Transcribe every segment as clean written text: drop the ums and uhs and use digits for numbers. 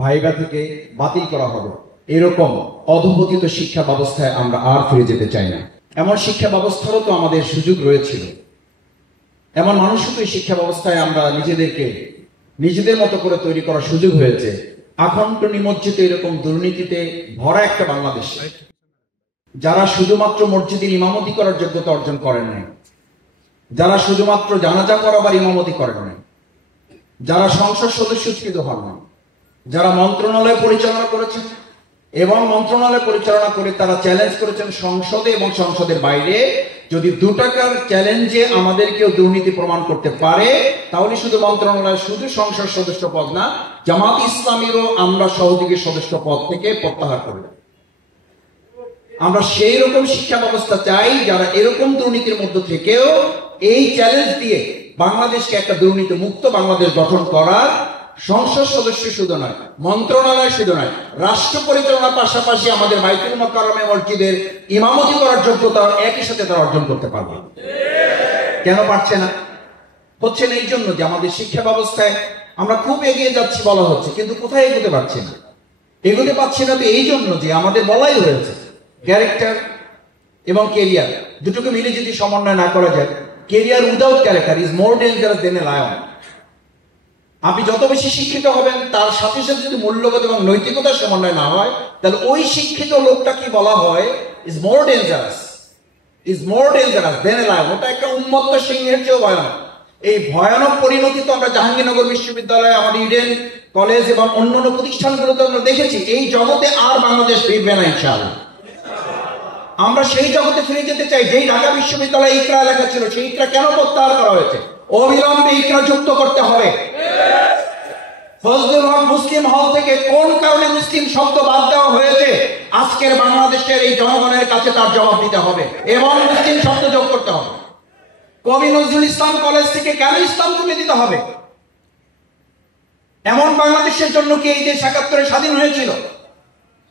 Viva থেকে বাতিল করা হবে, এরকম অধঃপতিত শিক্ষা ব্যবস্থায় আমরা আর ফিরে যেতে চাই না। এমন শিক্ষা ব্যবস্থারও তো আমাদের সুযোগ রয়েছিল, এমন মানুষও তো এই শিক্ষা ব্যবস্থায় আমরা নিজেদেরকে নিজেদের মতো করে তৈরি করার সুযোগ হয়েছে। আখণ্ড নিমজ্জিত এরকম দুর্নীতিতে ভরা একটা বাংলাদেশ, যারা শুধুমাত্র মসজিদের ইমামতি করার যোগ্যতা অর্জন করেন নাই, যারা শুধুমাত্র জানাজা করাবার ইমামতি করেন নাই, যারা সংসদ সদস্যকৃত হন না, যারা মন্ত্রণালয় পরিচালনা করেছেন এবং মন্ত্রণালয় পরিচালনা করে তারা চ্যালেঞ্জ করেছেন সংসদে এবং সংসদের বাইরে, যদি 2 টাকার চ্যালেঞ্জে আমাদের কেউ দুর্নীতি প্রমাণ করতে পারে, তাহলে শুধু মন্ত্রণালয়, শুধু সংসদ সদস্য পদ না, জামাত ইসলামীরও আমরা সহযোগী সদস্য পদ থেকে প্রত্যাহার করব। আমরা সেই রকম শিক্ষা ব্যবস্থা চাই যারা এরকম দুর্নীতির মধ্যে থেকেও এই চ্যালেঞ্জ দিয়ে বাংলাদেশকে একটা দুর্নীতি মুক্ত বাংলাদেশ গঠন করার, সংসদ সদস্য শুধু নয়, মন্ত্রণালয় শুধু নয়, রাষ্ট্র পরিচালনার পাশাপাশি আমাদের বাইতুল মুকাররমে মসজিদের ইমামতি করার যোগ্যতা একই সাথে তারা অর্জন করতে পারবে। কেন পারছে না? হচ্ছে না এই জন্য যে আমাদের শিক্ষা ব্যবস্থায় আমরা খুব এগিয়ে যাচ্ছি বলা হচ্ছে, কিন্তু কোথায় এগোতে পারছি না। এগোতে পারছি না তো এই জন্য যে আমাদের বলাই হয়েছে ক্যারেক্টার এবং কেরিয়ার দুটোকে মিলে যদি সমন্বয় না করা যায়, career without character is more dangerous then a lion. আপনি যত বেশি শিক্ষিত হবেন তার সাথে সাথে যদি মূল্যবোধ এবং নৈতিকতার সমন্বয় না হয়, তাহলে ওই শিক্ষিত লোকটা কি বলা হয়, is more dangerous then a lion. ওটা একটা উন্মত্ত সিংহের চেয়েও ভয়ানক। এই ভয়ানক পরিণতি তো আমরা জাহাঙ্গীরনগর বিশ্ববিদ্যালয়, আমাদের ইডেন কলেজ এবং অন্যান্য প্রতিষ্ঠানগুলোতে আমরা দেখেছি। এই জগতে আর বাংলাদেশ ফিরবে না ইনশাআল্লাহ। আমরা সেই জগতে ফিরে যেতে চাই যেই ঢাকা বিশ্ববিদ্যালয়ে ইকরা লেখা ছিল। সেই ইকরা কেন প্রত্যাহার করা হয়েছে? অবিলম্বে ইকরা যুক্ত করতে হবে। ফজলুল হক মুসলিম হল থেকে কোন কারণে মুসলিম শব্দ বাদ দেওয়া হয়েছে, আজকের বাংলাদেশের এই জনগণের কাছে তার জবাব দিতে হবে এবং মুসলিম শব্দ যোগ করতে হবে। কবি নজরুল ইসলাম কলেজ থেকে কেন ইসলাম তুলে দিতে হবে? এমন বাংলাদেশের জন্য কি এই দেশ ৭১-এ স্বাধীন হয়েছিল?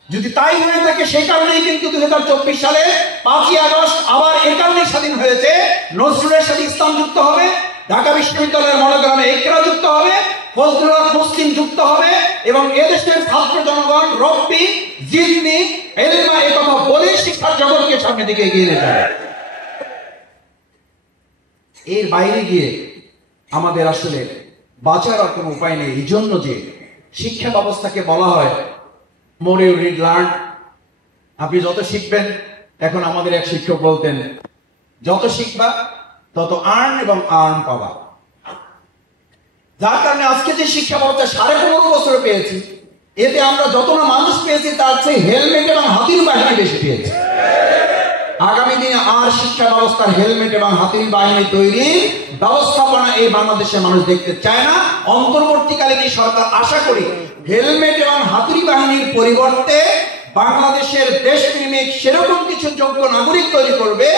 যদি তাই হয়ে থাকে, সেই কারণেই কিন্তু 2024 সালে 5ই আগস্ট আবার এই কারণেই স্বাধীন হয়েছে। নজরুলের সাথে ইসলাম যুক্ত হবে, ঢাকা বিশ্ববিদ্যালয়ের মনোগ্রামে ইকরা যুক্ত হবে, ফজলুল হক মুসলিম যুক্ত হবে এবং এদেশের ছাত্র জনগণ রব্বি জিদনি এলিমা এই কথা বলে শিক্ষার জগৎকে সামনের দিকে এগিয়ে নিয়ে যাবে। এর বাইরে গিয়ে আমাদের আসলে বাঁচার আর কোনো উপায় নেই। এই জন্য যে শিক্ষা ব্যবস্থাকে বলা হয় মোর ইউ রিড লার্ন, আপনি যত শিখবেন, এখন আমাদের এক শিক্ষক বলতেন, যত শিখবা তত আর্ন এবং আর্ন পাবা। যার কারণে আজকে যে শিক্ষা ব্যবস্থা 15.5 বছরে পেয়েছি, এতে আমরা যত না মানুষ পেয়েছি তার চেয়ে হেলমেট এবং হাতির বাহিনী বেশি পেয়েছি। আগামী দিনে আর শিক্ষা ব্যবস্থার হেলমেট এবং হাতির বাহিনী তৈরির ব্যবস্থাপনা এই বাংলাদেশের মানুষ দেখতে চায় না। অন্তর্বর্তীকালীন এই সরকার আশা করি হেলমেট এবং হাতুড়ি বাহিনীর পরিবর্তে বাংলাদেশের দেশপ্রেমিক সেরকম কিছু যোগ্য নাগরিক তৈরি করবে